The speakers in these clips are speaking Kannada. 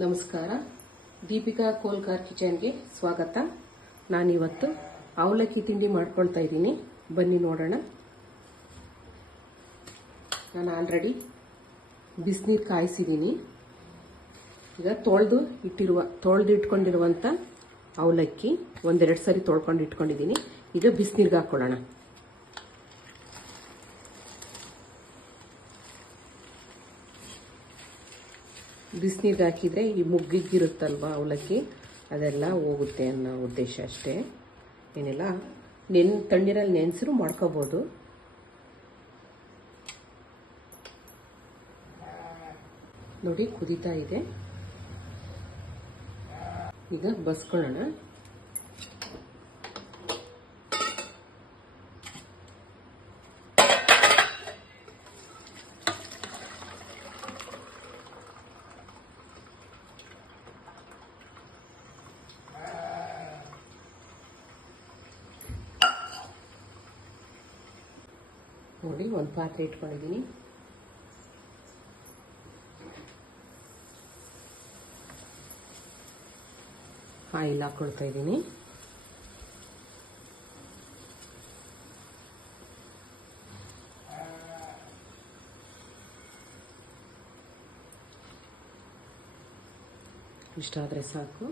ನಮಸ್ಕಾರ. ದೀಪಿಕಾ ಕೋಲ್ಕಾರ್ ಕಿಚನ್ಗೆ ಸ್ವಾಗತ. ನಾನಿವತ್ತು ಅವಲಕ್ಕಿ ತಿಂಡಿ ಮಾಡ್ಕೊಳ್ತಾ ಇದ್ದೀನಿ. ಬನ್ನಿ ನೋಡೋಣ. ನಾನು ಆಲ್ರೆಡಿ ಬಿಸಿನೀರು ಕಾಯಿಸಿದ್ದೀನಿ. ಈಗ ತೊಳೆದು ಇಟ್ಕೊಂಡಿರುವಂಥ ಅವಲಕ್ಕಿ ಒಂದೆರಡು ಸರಿ ತೊಳ್ಕೊಂಡು ಇಟ್ಕೊಂಡಿದ್ದೀನಿ. ಈಗ ಬಿಸಿನೀರಿಗೆ ಹಾಕ್ಕೊಳ್ಳೋಣ. ಬಿಸಿನೀರಿಗೆ ಹಾಕಿದರೆ ಈ ಮುಗ್ಗಿಗಿರುತ್ತಲ್ವ ಅವಲಕ್ಕಿ, ಅದೆಲ್ಲ ಹೋಗುತ್ತೆ ಅನ್ನೋ ಉದ್ದೇಶ ಅಷ್ಟೇ. ಏನಿಲ್ಲ, ತಣ್ಣೀರಲ್ಲಿ ನೆನೆಸಿರು ಮಾಡ್ಕೋಬೋದು. ನೋಡಿ, ಕುದೀತಾ ಇದೆ. ಈಗ ಬಸ್ಕೊಳ್ಳೋಣ. ನೋಡಿ, ಒಂದು ಪಾತ್ರೆ ಇಟ್ಕೊಂಡಿದ್ದೀನಿ. ಆಯಿಲ್ ಹಾಕೊಳ್ತಾ ಇದ್ದೀನಿ. ಇಷ್ಟಾದರೆ ಸಾಕು.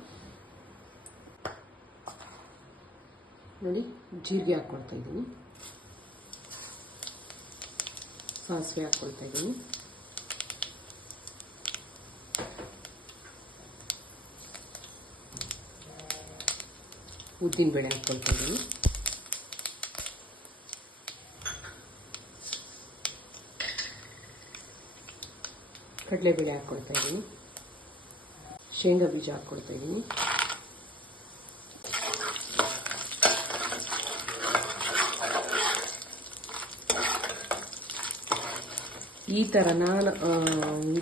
ನೋಡಿ, ಜೀರಿಗೆ ಹಾಕ್ಕೊಳ್ತಾ ಇದ್ದೀನಿ. ಸಾಸಿವೆ ಹಾಕ್ಕೊಳ್ತಾ ಇದ್ದೀನಿ. ಉದ್ದಿನಬೇಳೆ ಹಾಕ್ಕೊಳ್ತಾ ಇದ್ದೀನಿ. ಕಡಲೆಬೇಳೆ ಹಾಕ್ಕೊಳ್ತಾ ಇದ್ದೀನಿ. ಶೇಂಗಾ ಬೀಜ ಹಾಕ್ಕೊಳ್ತಾ ಇದ್ದೀನಿ. ಈ ಥರ ನಾನು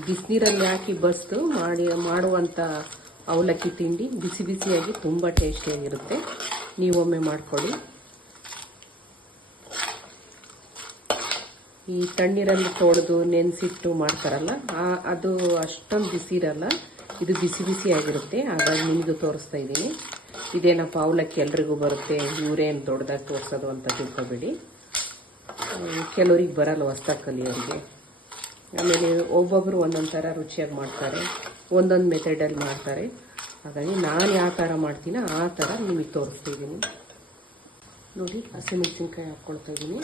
ಬಿಸಿನೀರಲ್ಲಿ ಹಾಕಿ ಬಸ್ದು ಮಾಡುವಂಥ ಅವಲಕ್ಕಿ ತಿಂಡಿ ಬಿಸಿ ಬಿಸಿಯಾಗಿ ತುಂಬ ಟೇಸ್ಟಿಯಾಗಿರುತ್ತೆ. ನೀವೊಮ್ಮೆ ಮಾಡ್ಕೊಳ್ಳಿ. ಈ ತಣ್ಣೀರಲ್ಲಿ ತೊಳೆದು ನೆನೆಸಿಟ್ಟು ಮಾಡ್ತಾರಲ್ಲ, ಅದು ಅಷ್ಟೊಂದು ಬಿಸಿ ಇರಲ್ಲ. ಇದು ಬಿಸಿ ಬಿಸಿಯಾಗಿರುತ್ತೆ. ಹಾಗಾಗಿ ನಿಮಗೂ ತೋರಿಸ್ತಾ ಇದ್ದೀನಿ. ಇದೇನಪ್ಪ ಅವಲಕ್ಕಿ ಎಲ್ರಿಗೂ ಬರುತ್ತೆ, ಇವರೇನು ದೊಡ್ಡದಾಗಿ ತೋರಿಸೋದು ಅಂತ ತಿಳ್ಕೊಬೇಡಿ. ಕೆಲವ್ರಿಗೆ ಬರಲ್ಲ, ಹೊಸ್ದಾಗಿ ಕಲಿಯೋರಿಗೆ. ಆಮೇಲೆ ಒಬ್ಬೊಬ್ಬರು ಒಂದೊಂದು ಥರ ರುಚಿಯಾಗಿ ಮಾಡ್ತಾರೆ, ಒಂದೊಂದು ಮೆಥಡಲ್ಲಿ ಮಾಡ್ತಾರೆ. ಹಾಗಾಗಿ ನಾನು ಯಾವ ಥರ ಮಾಡ್ತೀನೋ ಆ ಥರ ನಿಮಗೆ ತೋರಿಸ್ತಿದ್ದೀನಿ. ನೋಡಿ, ಹಸಿಮೆಣಸಿನ್ಕಾಯಿ ಹಾಕ್ಕೊಳ್ತಾ ಇದ್ದೀನಿ.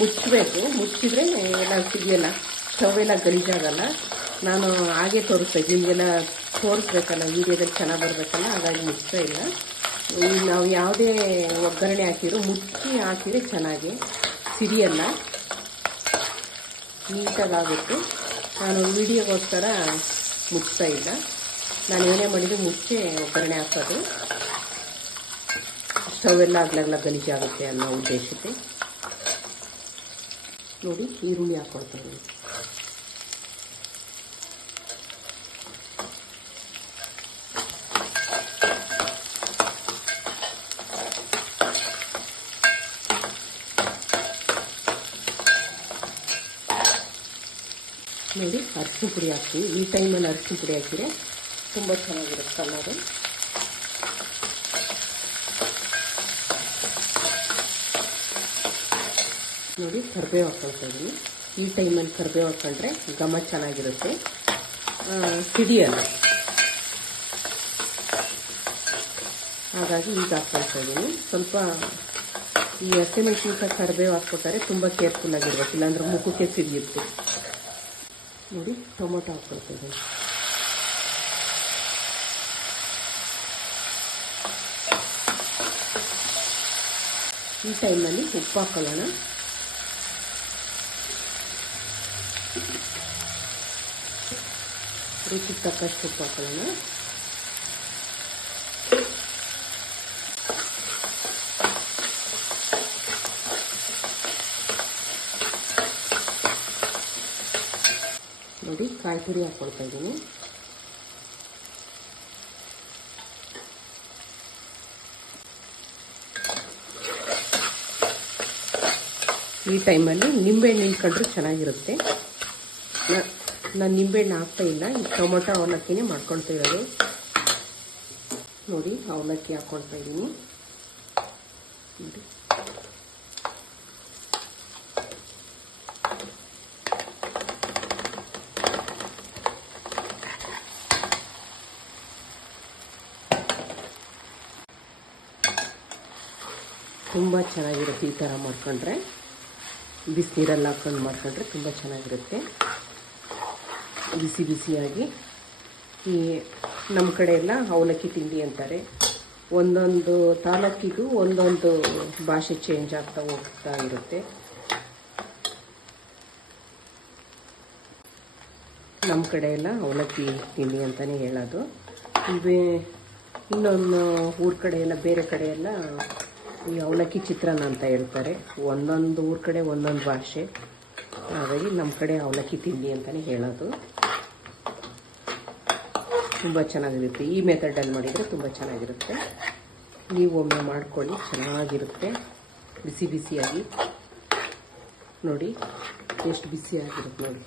ಮುಚ್ಚಬೇಕು. ಮುಚ್ಚಿದ್ರೆ ಎಲ್ಲ ಸಿಗಿಯಲ್ಲ, ಸ್ಟವ್ ಎಲ್ಲ ಗಲೀಜಾಗಲ್ಲ. ನಾನು ಹಾಗೆ ತೋರಿಸ್ತಾ ಇದ್ದೀನಿ. ನಿಮಗೆಲ್ಲ ತೋರಿಸ್ಬೇಕಲ್ಲ, ವೀಡಿಯೋದಲ್ಲಿ ಚೆನ್ನಾಗಿ ಬರಬೇಕಲ್ಲ, ಹಾಗಾಗಿ ಮುಚ್ಚೇ ಇಲ್ಲ. ನಾವು ಯಾವುದೇ ಒಗ್ಗರಣೆ ಹಾಕಿದ್ರು ಮುಚ್ಚಿ ಹಾಕಿದರೆ ಚೆನ್ನಾಗಿ ಸಿಡಿಯಲ್ಲ, ನೀಟಾಗುತ್ತೆ. ನಾನು ವೀಡಿಯೋಗೋಸ್ಕರ ಮುಚ್ತಾ ಇಲ್ಲ. ನಾನು ಏನೇ ಮಾಡಿದ್ರು ಮುಚ್ಚಿ ಒಗ್ಗರಣೆ ಹಾಕೋದು. ಸ್ಟವ್ ಎಲ್ಲ ಆಗ್ಲಾಗ್ಲ ಗಲೀಜಾಗುತ್ತೆ ಅನ್ನೋ ಉದ್ದೇಶಕ್ಕೆ. ನೋಡಿ, ಈರುಳ್ಳಿ ಹಾಕ್ಕೊಳ್ತಾ ಇದ್ದೀನಿ. ನೋಡಿ, ಅರಿಶಿನ ಪುಡಿ ಹಾಕ್ತೀವಿ. ಈ ಟೈಮಲ್ಲಿ ಅರಿಶಿನ ಪುಡಿ ಹಾಕಿದರೆ ತುಂಬ ಚೆನ್ನಾಗಿರುತ್ತೆ ಕಲರು. ನೋಡಿ, ಕರಿಬೇವು ಹಾಕ್ಕೊಳ್ತಾ ಇದ್ದೀನಿ. ಈ ಟೈಮಲ್ಲಿ ಕರಿಬೇವು ಹಾಕ್ಕೊಂಡ್ರೆ ಘಮ ಚೆನ್ನಾಗಿರುತ್ತೆ, ಸಿಡಿಯಲ್ಲ. ಹಾಗಾಗಿ ಈಗ ಹಾಕ್ಕೊಳ್ತಾ ಇದ್ದೀನಿ. ಸ್ವಲ್ಪ ಈ ಹಸಿಮೆಣಸಿನ್ಕಾಯಿ ಕರಿಬೇವು ಹಾಕ್ಕೊತಾರೆ ತುಂಬ ಕೇರ್ಫುಲ್ಲಾಗಿರ್ಬೇಕು, ಇಲ್ಲಾಂದ್ರೆ ಮುಖಕ್ಕೆ ಸಿಡಿಯುತ್ತೆ. ನೋಡಿ, ಟೊಮೊಟೊ ಹಾಕ್ಕೊಳ್ತಾ ಇದ್ದೀನಿ. ಈ ಟೈಮಲ್ಲಿ ಉಪ್ಪು ಹಾಕೊಳ್ಳೋಣ. ರುಚಿಗೆ ತಕ್ಕಷ್ಟು ಉಪ್ಪು ಹಾಕೊಳ್ಳೋಣ. ನೋಡಿ, ಕಾಯಿ ತುರಿ ಹಾಕ್ಕೊಳ್ತಾ ಇದ್ದೀನಿ. ಈ ಟೈಮಲ್ಲಿ ನಿಂಬೆಹಣ್ಣು ಹಿಂಡ್ಕೊಂಡ್ರೆ ಚೆನ್ನಾಗಿರುತ್ತೆ. ನಾನು ನಿಂಬೆಹಣ್ಣು ಹಾಕ್ತಾ ಇಲ್ಲ, ಟೊಮೊಟೊ ಅವಲಕ್ಕಿನೇ ಮಾಡ್ಕೊಳ್ತಾ ಇರೋದು. ನೋಡಿ ಅವಲಕ್ಕಿ ಹಾಕ್ಕೊಳ್ತಾ ಇದ್ದೀನಿ ನೋಡಿ. ತುಂಬ ಚೆನ್ನಾಗಿರುತ್ತೆ ಈ ಥರ ಮಾಡ್ಕೊಂಡ್ರೆ, ಬಿಸಿನೀರಲ್ಲಿ ಹಾಕ್ಕೊಂಡು ಮಾಡ್ಕೊಂಡ್ರೆ ತುಂಬ ಚೆನ್ನಾಗಿರುತ್ತೆ. ಬಿಸಿ ಬಿಸಿಯಾಗಿ ಈ ನಮ್ಮ ಕಡೆ ಎಲ್ಲ ಅವಲಕ್ಕಿ ತಿಂಡಿ ಅಂತಾರೆ. ಒಂದೊಂದು ತಾಲೂಕಿಗೂ ಒಂದೊಂದು ಭಾಷೆ ಚೇಂಜ್ ಆಗ್ತಾ ಹೋಗ್ತಾ ಇರುತ್ತೆ. ನಮ್ಮ ಕಡೆ ಎಲ್ಲ ಅವಲಕ್ಕಿ ತಿಂಡಿ ಅಂತಲೇ ಹೇಳೋದು. ಇನ್ನೊಂದು ಊರ ಕಡೆ ಎಲ್ಲ, ಬೇರೆ ಕಡೆ ಎಲ್ಲ ಈ ಅವಲಕ್ಕಿ ಚಿತ್ರಾನ್ನ ಅಂತ ಹೇಳ್ತಾರೆ. ಒಂದೊಂದು ಊರ ಕಡೆ ಒಂದೊಂದು ಭಾಷೆ, ಹಾಗಾಗಿ ನಮ್ಮ ಕಡೆ ಅವಲಕ್ಕಿ ತಿಂಡಿ ಅಂತಲೇ ಹೇಳೋದು. ತುಂಬ ಚೆನ್ನಾಗಿರುತ್ತೆ. ಈ ಮೆಥಡಲ್ಲಿ ಮಾಡಿದರೆ ತುಂಬ ಚೆನ್ನಾಗಿರುತ್ತೆ. ನೀವು ಒಮ್ಮೆ ಮಾಡ್ಕೊಳ್ಳಿ, ಚೆನ್ನಾಗಿರುತ್ತೆ. ಬಿಸಿ ಬಿಸಿಯಾಗಿ ನೋಡಿ ಎಷ್ಟು ಬಿಸಿಯಾಗಿರುತ್ತೆ ನೋಡಿ,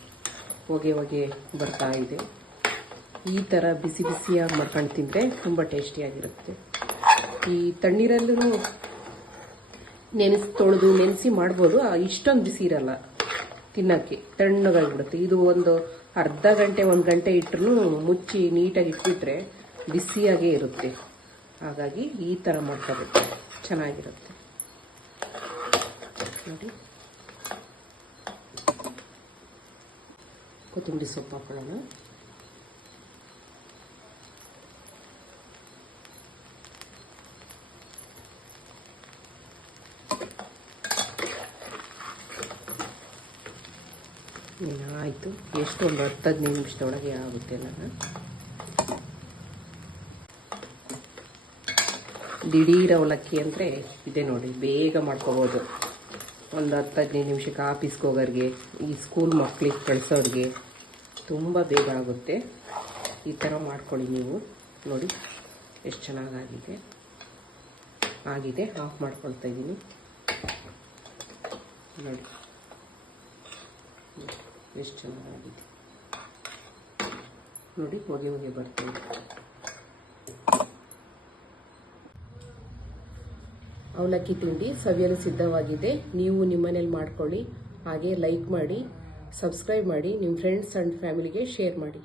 ಹೊಗೆ ಹೊಗೆ ಬರ್ತಾ ಇದೆ. ಈ ಥರ ಬಿಸಿ ಬಿಸಿಯಾಗಿ ಮಾಡ್ಕೊಂಡು ತಿಂದರೆ ತುಂಬ ಟೇಸ್ಟಿಯಾಗಿರುತ್ತೆ. ಈ ತಣ್ಣೀರಲ್ಲೂ ತೊಳೆದು ನೆನೆಸಿ ಮಾಡ್ಬೋದು, ಇಷ್ಟೊಂದು ಬಿಸಿ ಇರಲ್ಲ ತಿನ್ನೋಕ್ಕೆ, ತಣ್ಣಗಾಗಿಬಿಡುತ್ತೆ. ಇದು ಒಂದು ಅರ್ಧ ಗಂಟೆ 1 ಗಂಟೆ ಇಟ್ಟರೂ ಮುಚ್ಚಿ ನೀಟಾಗಿ ಇಟ್ಬಿಟ್ರೆ ಬಿಸಿಯಾಗೇ ಇರುತ್ತೆ. ಹಾಗಾಗಿ ಈ ಥರ ಮಾಡ್ಕೋಬೇಕು, ಚೆನ್ನಾಗಿರುತ್ತೆ ನೋಡಿ. ಕೊತ್ತಂಬರಿ ಸೊಪ್ಪು ಹಾಕೊಳ್ಳೋಣ. ಆಯಿತು, ಎಷ್ಟು ಒಂದು 10-15 ನಿಮಿಷದೊಳಗೆ ಆಗುತ್ತೆ. ನಾನು ದಿಢೀರ್ ಅವಲಕ್ಕಿ ಅಂದರೆ ಇದೆ ನೋಡಿ, ಬೇಗ ಮಾಡ್ಕೋಬೋದು. ಒಂದು 10-15 ನಿಮಿಷಕ್ಕೆ ಆಫೀಸ್ಗೆ ಹೋಗೋರಿಗೆ, ಈ ಸ್ಕೂಲ್ ಮಕ್ಕಳಿಗೆ ಕಳಿಸೋರಿಗೆ ತುಂಬ ಬೇಗ ಆಗುತ್ತೆ. ಈ ಥರ ಮಾಡ್ಕೊಳ್ಳಿ ನೀವು. ನೋಡಿ ಎಷ್ಟು ಚೆನ್ನಾಗಾಗಿದೆ. ಆಫ್ ಮಾಡ್ಕೊಳ್ತಾ ಇದ್ದೀನಿ ನೋಡಿ, ಎಷ್ಟು ಚೆನ್ನಾಗಿದೆ ನೋಡಿ, ಹೊಗೆ ಹೊಗೆ ಬರ್ತದೆ. ಅವಲಕ್ಕಿ ತಿಂಡಿ ಸವಿಯಲು ಸಿದ್ಧವಾಗಿದೆ. ನೀವು ನಿಮ್ಮನೇಲಿ ಮಾಡ್ಕೊಳ್ಳಿ. ಹಾಗೆ ಲೈಕ್ ಮಾಡಿ, ಸಬ್ಸ್ಕ್ರೈಬ್ ಮಾಡಿ, ನಿಮ್ಮ ಫ್ರೆಂಡ್ಸ್ ಆ್ಯಂಡ್ ಫ್ಯಾಮಿಲಿಗೆ ಶೇರ್ ಮಾಡಿ.